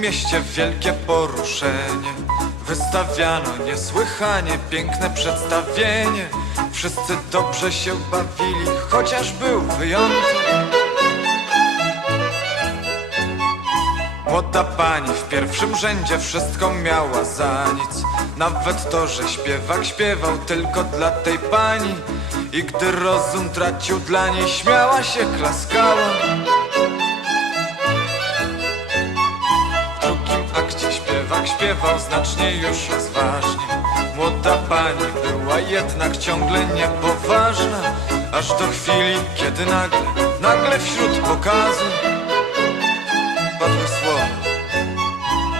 mieście wielkie poruszenie. Wystawiano niesłychanie piękne przedstawienie. Wszyscy dobrze się bawili, chociaż był wyjątek. Młoda pani w pierwszym rzędzie wszystko miała za nic. Nawet to, że śpiewak śpiewał tylko dla tej pani. I gdy rozum tracił dla niej śmiała się, klaskała śpiewał znacznie już rozważnie Młoda pani była jednak ciągle niepoważna Aż do chwili, kiedy nagle, nagle wśród pokazu Padły słowa.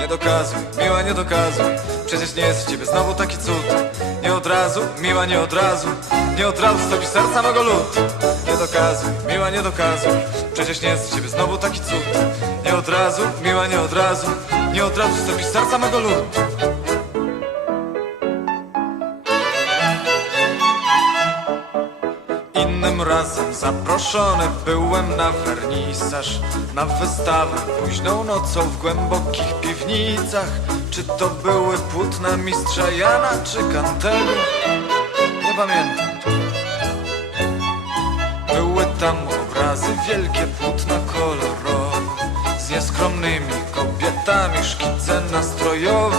Nie dokazuj, miła nie dokazuj Przecież nie jest w ciebie znowu taki cud. Nie od razu, miła nie od razu Nie od razu stopi serca mego lud. Nie dokazuj, miła nie dokazuj Przecież nie jest w ciebie znowu taki cud. Nie od razu, miła nie od razu Nie od razu stopi serca mego lud Innym razem zaproszony byłem na wernisaż Na wystawę późną nocą w głębokich piwnicach. Czy to były płótna mistrza Jana czy Kantego? Nie pamiętam. Były tam obrazy, wielkie płótna kolorowe Z nieskromnymi kobietami, szkice nastrojowe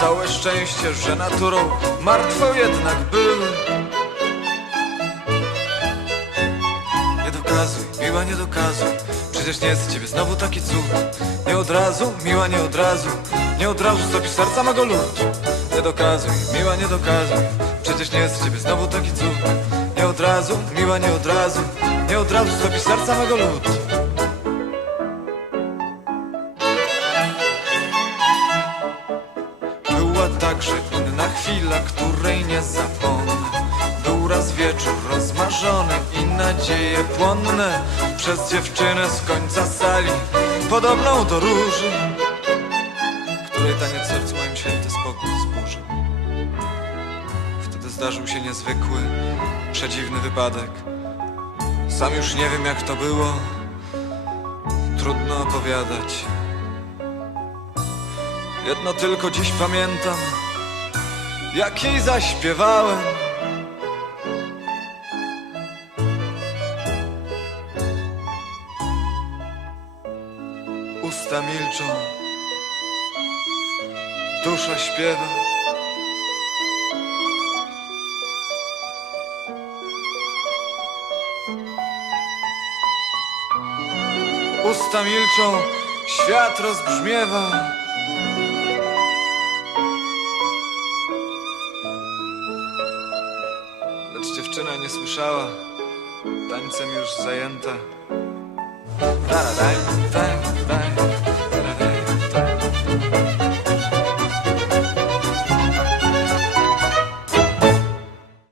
Całe szczęście, że naturą martwą jednak były. Nie dokazuj, miła nie dokazuj Przecież nie z ciebie znowu taki cud. Nie od razu, miła nie od razu Nie od razu stopi serca mego lud. Nie dokazuj, miła nie dokazuj Przecież nie z ciebie znowu taki cud. Nie od razu, miła nie od razu Nie od razu stopi serca mego lud Także inna chwila, której nie zapomnę. Był raz wieczór rozmarzony i nadzieje płonne Przez dziewczynę z końca sali, podobną do róży Której taniec sercu moim święty spokój zburzył. Wtedy zdarzył się niezwykły, przedziwny wypadek. Sam już nie wiem jak to było. Trudno opowiadać Jedno tylko dziś pamiętam, jak jej zaśpiewałem. Usta milczą, dusza śpiewa. Usta milczą, świat rozbrzmiewa. dziewczyna nie słyszała, tańcem już zajęta. Da, da, da, da, da, da, da.